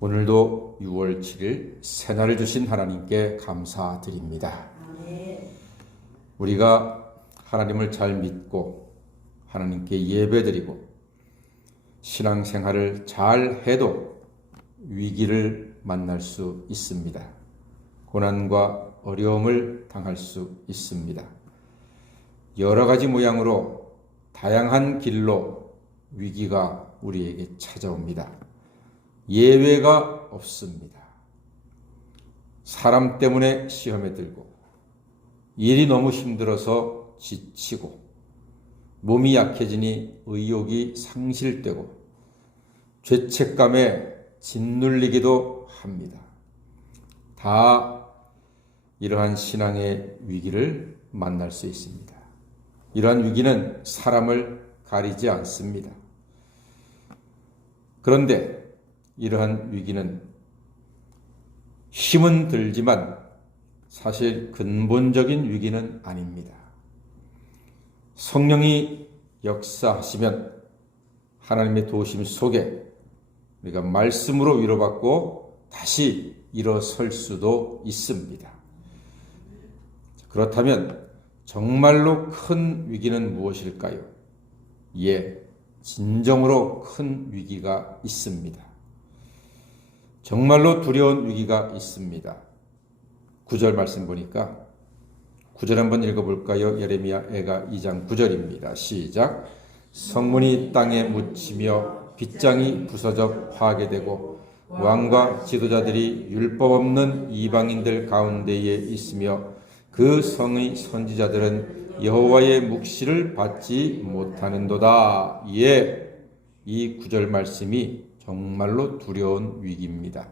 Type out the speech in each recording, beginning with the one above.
오늘도 6월 7일 새날을 주신 하나님께 감사드립니다. 우리가 하나님을 잘 믿고 하나님께 예배드리고 신앙생활을 잘 해도 위기를 만날 수 있습니다. 고난과 어려움을 당할 수 있습니다. 여러 가지 모양으로 다양한 길로 위기가 우리에게 찾아옵니다. 예외가 없습니다. 사람 때문에 시험에 들고 일이 너무 힘들어서 지치고 몸이 약해지니 의욕이 상실되고 죄책감에 짓눌리기도 합니다. 다 이러한 신앙의 위기를 만날 수 있습니다. 이러한 위기는 사람을 가리지 않습니다. 그런데 이러한 위기는 힘은 들지만 사실 근본적인 위기는 아닙니다. 성령이 역사하시면 하나님의 도우심 속에 우리가 말씀으로 위로받고 다시 일어설 수도 있습니다. 그렇다면 정말로 큰 위기는 무엇일까요? 진정으로 큰 위기가 있습니다. 정말로 두려운 위기가 있습니다. 9절 말씀 보니까 9절 한번 읽어볼까요? 예레미야 애가 2장 9절입니다. 시작. 성문이 땅에 묻히며 빗장이 부서져 파괴되고 왕과 지도자들이 율법 없는 이방인들 가운데에 있으며 그 성의 선지자들은 여호와의 묵시를 받지 못하는도다. 이 9절 말씀이 정말로 두려운 위기입니다.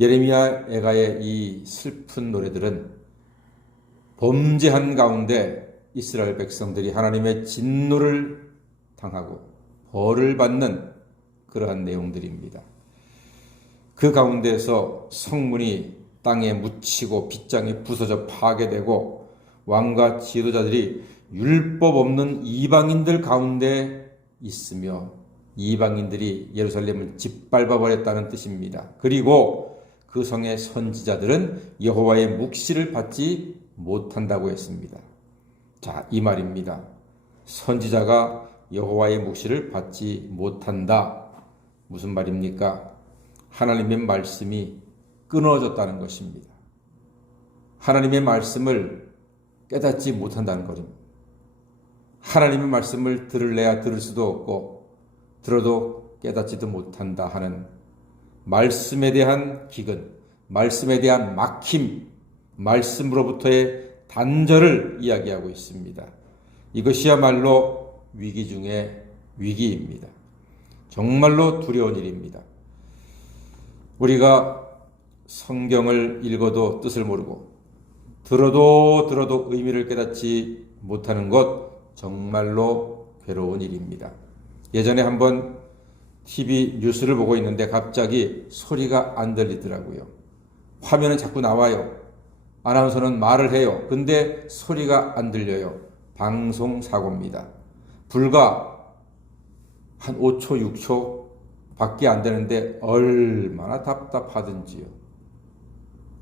예레미야 애가의 이 슬픈 노래들은 범죄한 가운데 이스라엘 백성들이 하나님의 진노를 당하고 벌을 받는 그러한 내용들입니다. 그 가운데서 성문이 땅에 묻히고 빗장이 부서져 파괴되고 왕과 지도자들이 율법 없는 이방인들 가운데 있으며 이방인들이 예루살렘을 짓밟아 버렸다는 뜻입니다. 그리고 그 성의 선지자들은 여호와의 묵시를 받지 못한다고 했습니다. 자, 이 말입니다. 선지자가 여호와의 묵시를 받지 못한다. 무슨 말입니까? 하나님의 말씀이 끊어졌다는 것입니다. 하나님의 말씀을 깨닫지 못한다는 것입니다. 하나님의 말씀을 들을래야 들을 수도 없고 들어도 깨닫지도 못한다 하는 말씀에 대한 기근, 말씀에 대한 막힘, 말씀으로부터의 단절을 이야기하고 있습니다. 이것이야말로 위기 중의 위기입니다. 정말로 두려운 일입니다. 우리가 성경을 읽어도 뜻을 모르고 들어도 의미를 깨닫지 못하는 것 정말로 괴로운 일입니다. 예전에 한번 TV 뉴스를 보고 있는데 갑자기 소리가 안 들리더라고요. 화면은 자꾸 나와요. 아나운서는 말을 해요. 근데 소리가 안 들려요. 방송사고입니다. 불과 한 5초, 6초 밖에 안 되는데 얼마나 답답하든지요.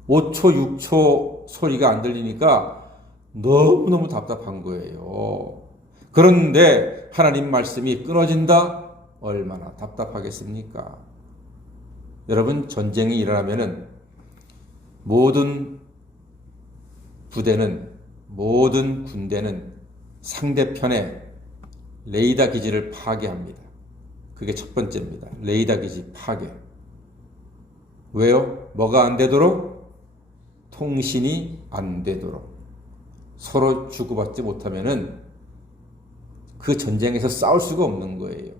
5초, 6초 소리가 안 들리니까 너무너무 답답한 거예요. 그런데 하나님 말씀이 끊어진다? 얼마나 답답하겠습니까? 여러분, 전쟁이 일어나면은 모든 부대는, 모든 군대는 상대편의 레이더 기지를 파괴합니다. 그게 첫 번째입니다. 레이더 기지 파괴. 왜요? 뭐가 안 되도록? 통신이 안 되도록. 서로 주고받지 못하면은 그 전쟁에서 싸울 수가 없는 거예요.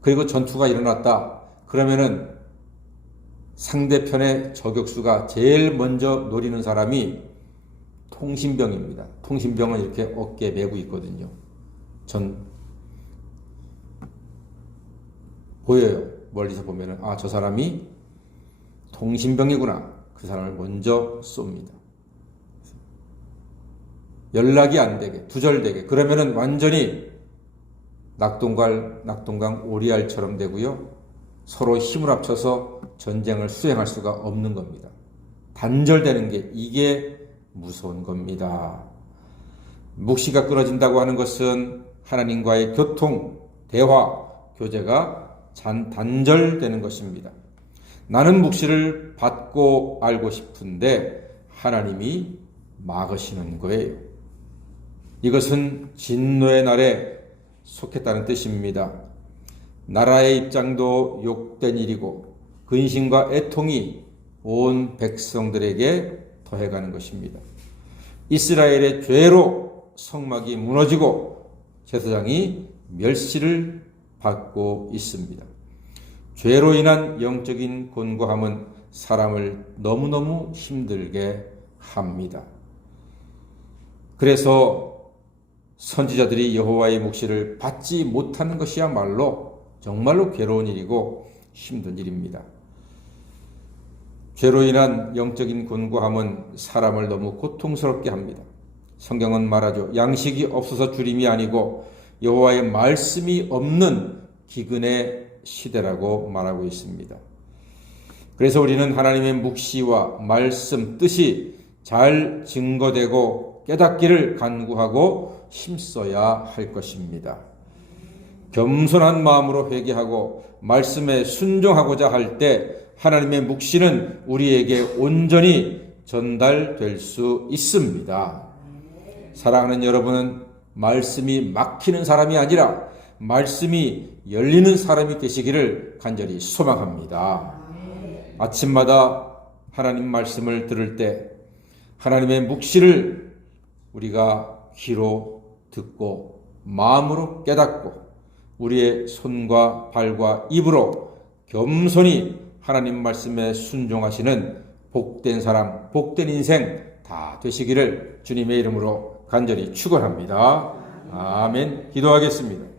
그리고 전투가 일어났다. 그러면은 상대편의 저격수가 제일 먼저 노리는 사람이 통신병입니다. 통신병은 이렇게 어깨에 메고 있거든요. 보여요. 멀리서 보면은, 아, 저 사람이 통신병이구나. 그 사람을 먼저 쏩니다. 연락이 안 되게, 두절되게. 그러면은 완전히 낙동강 오리알처럼 되고요. 서로 힘을 합쳐서 전쟁을 수행할 수가 없는 겁니다. 단절되는 게 이게 무서운 겁니다. 묵시가 끊어진다고 하는 것은 하나님과의 교통, 대화, 교제가 단절되는 것입니다. 나는 묵시를 받고 알고 싶은데 하나님이 막으시는 거예요. 이것은 진노의 날에 속했다는 뜻입니다. 나라의 입장도 욕된 일이고 근심과 애통이 온 백성들에게 더해가는 것입니다. 이스라엘의 죄로 성막이 무너지고 제사장이 멸시를 받고 있습니다. 죄로 인한 영적인 곤고함은 사람을 너무너무 힘들게 합니다. 그래서 선지자들이 여호와의 묵시를 받지 못하는 것이야말로 정말로 괴로운 일이고 힘든 일입니다. 죄로 인한 영적인 곤고함은 사람을 너무 고통스럽게 합니다. 성경은 말하죠. 양식이 없어서 주림이 아니고 여호와의 말씀이 없는 기근의 시대라고 말하고 있습니다. 그래서 우리는 하나님의 묵시와 말씀 뜻이 잘 증거되고 깨닫기를 간구하고 힘써야 할 것입니다. 겸손한 마음으로 회개하고 말씀에 순종하고자 할 때 하나님의 묵시는 우리에게 온전히 전달될 수 있습니다. 사랑하는 여러분은 말씀이 막히는 사람이 아니라 말씀이 열리는 사람이 되시기를 간절히 소망합니다. 아침마다 하나님 말씀을 들을 때 하나님의 묵시를 우리가 귀로 듣고 마음으로 깨닫고 우리의 손과 발과 입으로 겸손히 하나님 말씀에 순종하시는 복된 사람, 복된 인생 다 되시기를 주님의 이름으로 간절히 축원합니다. 아멘. 기도하겠습니다.